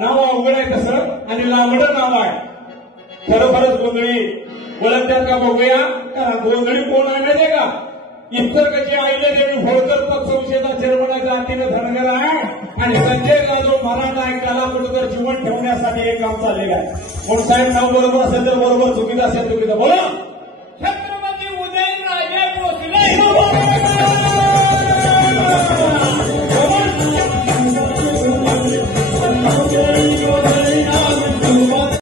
नाव अवघड आहे तसं आणि लांबडं नाव आहे. खरोखरच गोंधळी ओळखत्यात का बघूया. गोंधळी कोण आहे माहिती का? इतरकची आईले देवी होळकर पक्षविषेचा चेअरमन जातीनं धनगर आहे आणि संजय जाधव मराठा आहे. त्याला कुठेतर जीवन ठेवण्यासाठी हे काम चाललेलं आहे. म्हणून साहेब नाव बरोबर असेल तर बरोबर, चुकीचं असेल चुकीचं बोला.